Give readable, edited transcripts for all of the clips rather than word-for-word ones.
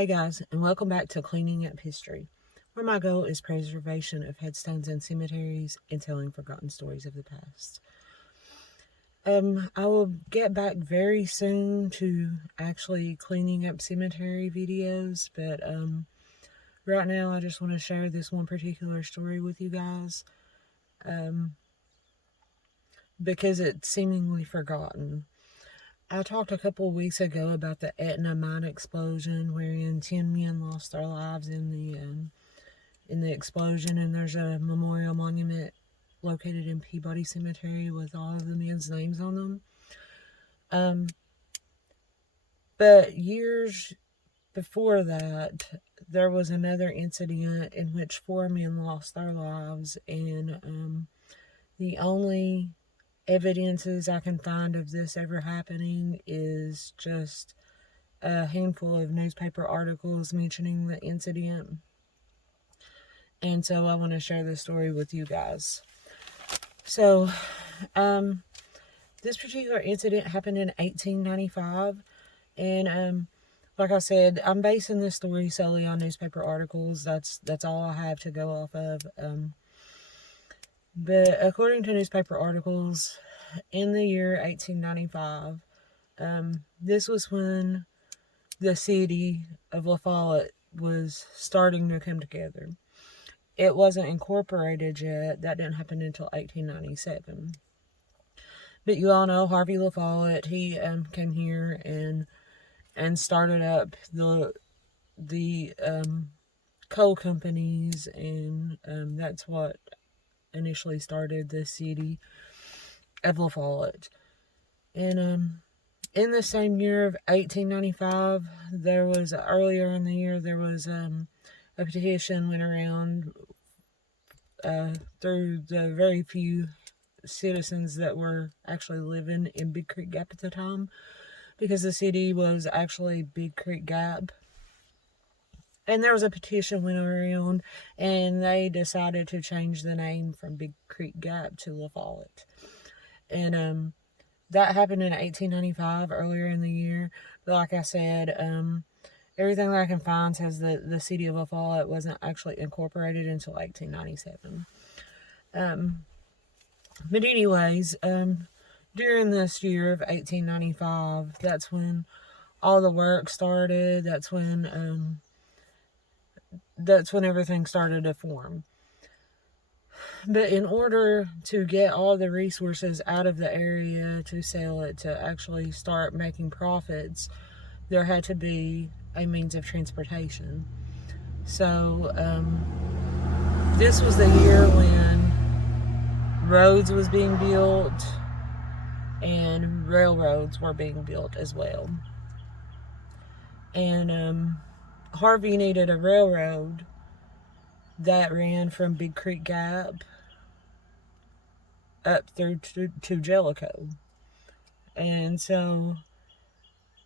Hey guys, and welcome back to Cleaning Up History, where my goal is preservation of headstones and cemeteries and telling forgotten stories of the past. I will get back very soon to actually cleaning up cemetery videos, but right now I just want to share this one particular story with you guys, because it's seemingly forgotten. I talked a couple of weeks ago about the Etna mine explosion, wherein 10 men lost their lives in the explosion, and there's a memorial monument located in Peabody Cemetery with all of the men's names on them. But years before that, there was another incident in which 4 men lost their lives, and the only evidences I can find of this ever happening is just a handful of newspaper articles mentioning the incident. And so I want to share this story with you guys. So, this particular incident happened in 1895, and like I said, I'm basing this story solely on newspaper articles. That's all I have to go off of. But according to newspaper articles, in the year 1895, this was when the city of LaFollette was starting to come together. It wasn't incorporated yet. That didn't happen until 1897. But you all know Harvey LaFollette. He came here and started up the coal companies, and that's what initially started the city of LaFollette. And in the same year of 1895, there was earlier in the year there was a petition went around through the very few citizens that were actually living in Big Creek Gap at the time, because the city was actually Big Creek Gap. And there was a petition went around, and they decided to change the name from Big Creek Gap to LaFollette. And that happened in 1895, earlier in the year. But like I said, everything that I can find says that the city of LaFollette wasn't actually incorporated until 1897. But anyways, during this year of 1895, that's when all the work started. That's when everything started to form. But in order to get all the resources out of the area to sell it, to actually start making profits, there had to be a means of transportation. So this was the year when roads was being built and railroads were being built as well. And Harvey needed a railroad that ran from Big Creek Gap up through to Jellicoe. And so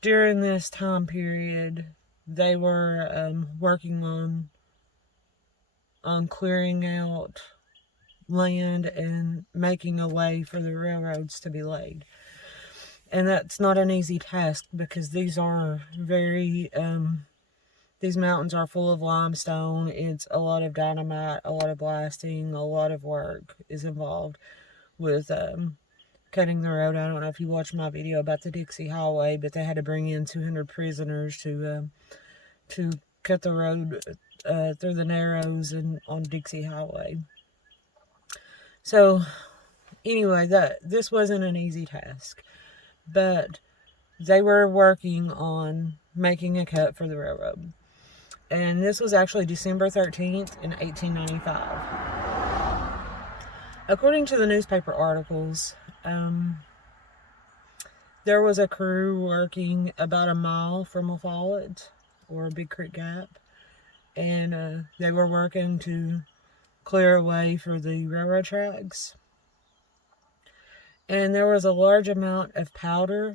during this time period, they were working on clearing out land and making a way for the railroads to be laid. And that's not an easy task, because these are these mountains are full of limestone. It's a lot of dynamite, a lot of blasting, a lot of work is involved with cutting the road. I don't know if you watched my video about the Dixie Highway, but they had to bring in 200 prisoners to cut the road through the Narrows and on Dixie Highway. So anyway, this wasn't an easy task, but they were working on making a cut for the railroad. And this was actually December 13th in 1895. According to the newspaper articles, there was a crew working about a mile from LaFollette, or Big Creek Gap, and they were working to clear a way for the railroad tracks. And there was a large amount of powder.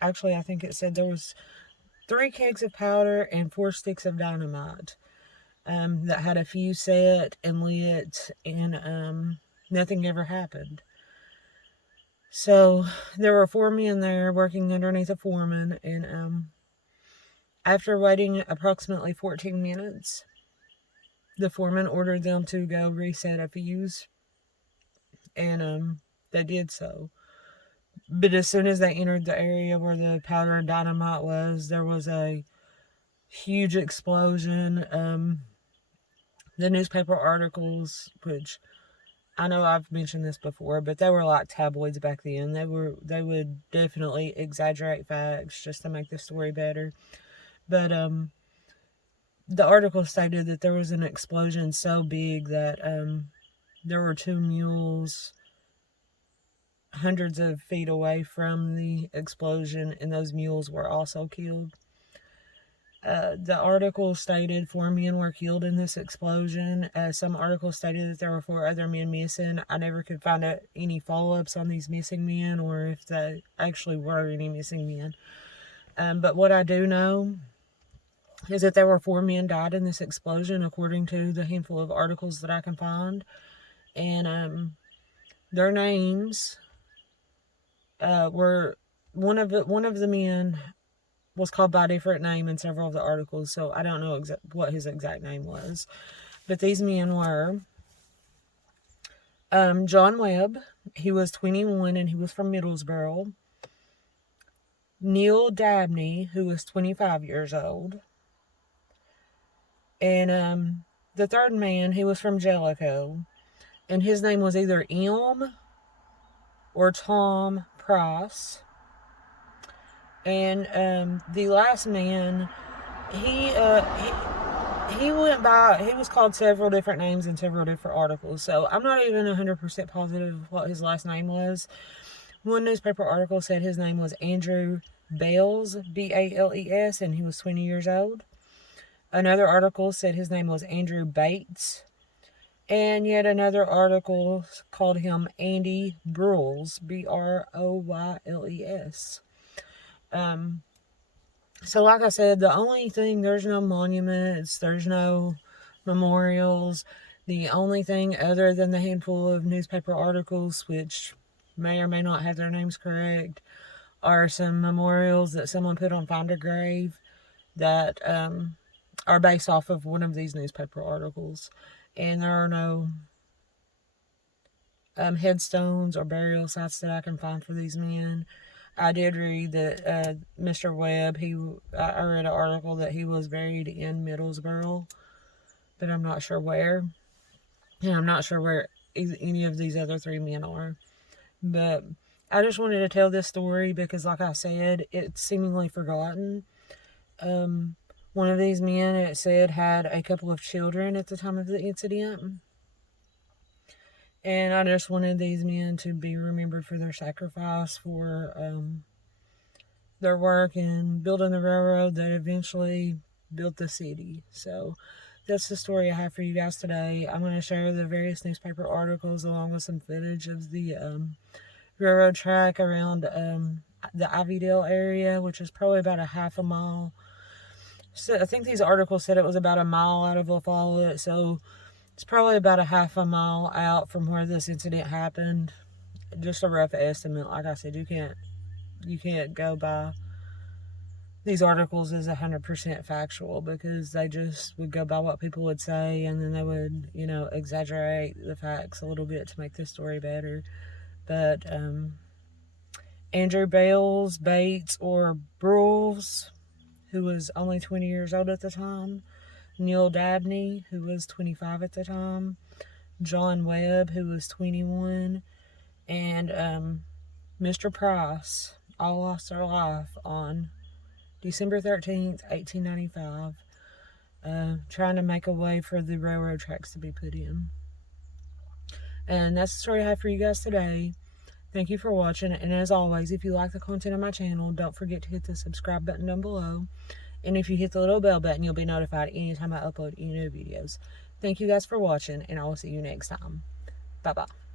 Actually, I think it said there was 3 kegs of powder and 4 sticks of dynamite that had a fuse set and lit, and nothing ever happened. So there were 4 men there working underneath a foreman, and After waiting approximately 14 minutes, the foreman ordered them to go reset a fuse, and they did so. But as soon as they entered the area where the powder and dynamite was, there was a huge explosion. The newspaper articles, which I know I've mentioned this before, but they were like tabloids back then. They would definitely exaggerate facts just to make the story better. But the article stated that there was an explosion so big that there were two mules hundreds of feet away from the explosion, and those mules were also killed. The article stated 4 men were killed in this explosion. Some articles stated that there were 4 other men missing. I never could find out any follow-ups on these missing men or if there actually were any missing men. But what I do know is that there were 4 men died in this explosion, according to the handful of articles that I can find. And their names were one of the men was called by a different name in several of the articles, so I don't know what his exact name was. But these men were John Webb, he was 21 and he was from Middlesboro. Neil Dabney, who was 25 years old. And the third man, he was from Jellicoe, and his name was either M or Tom Price. And the last man, he went by, he was called several different names in several different articles, so I'm not even 100% positive what his last name was. One newspaper article said his name was Andrew Bales, Bales, and he was 20 years old. Another article said his name was Andrew Bates, and yet another article called him Andy Broyles, Broyles. So like I said, the only thing, there's no monuments, there's no memorials. The only thing other than the handful of newspaper articles, which may or may not have their names correct, are some memorials that someone put on Find a Grave that are based off of one of these newspaper articles. And there are no headstones or burial sites that I can find for these men. I did read that Mr. Webb, I read an article that he was buried in Middlesboro, but I'm not sure where. And I'm not sure where any of these other 3 men are. But I just wanted to tell this story because, like I said, it's seemingly forgotten. One of these men, it said, had a couple of children at the time of the incident. And I just wanted these men to be remembered for their sacrifice, for their work in building the railroad that eventually built the city. So that's the story I have for you guys today. I'm going to share the various newspaper articles along with some footage of the railroad track around the Ivydale area, which is probably about a half a mile. So I think these articles said it was about a mile out of LaFollette, so it's probably about a half a mile out from where this incident happened. Just a rough estimate. Like I said, you can't go by these articles as 100% factual, because they just would go by what people would say, and then they would, exaggerate the facts a little bit to make the story better. But Andrew Bates, or Broyles, who was only 20 years old at the time, Neil Dabney, who was 25 at the time, John Webb, who was 21, and Mr. Price, all lost their life on December 13th, 1895, trying to make a way for the railroad tracks to be put in. And that's the story I have for you guys today. Thank you for watching, and as always, if you like the content of my channel, don't forget to hit the subscribe button down below. And if you hit the little bell button, you'll be notified anytime I upload any new videos. Thank you guys for watching, and I will see you next time. Bye-bye.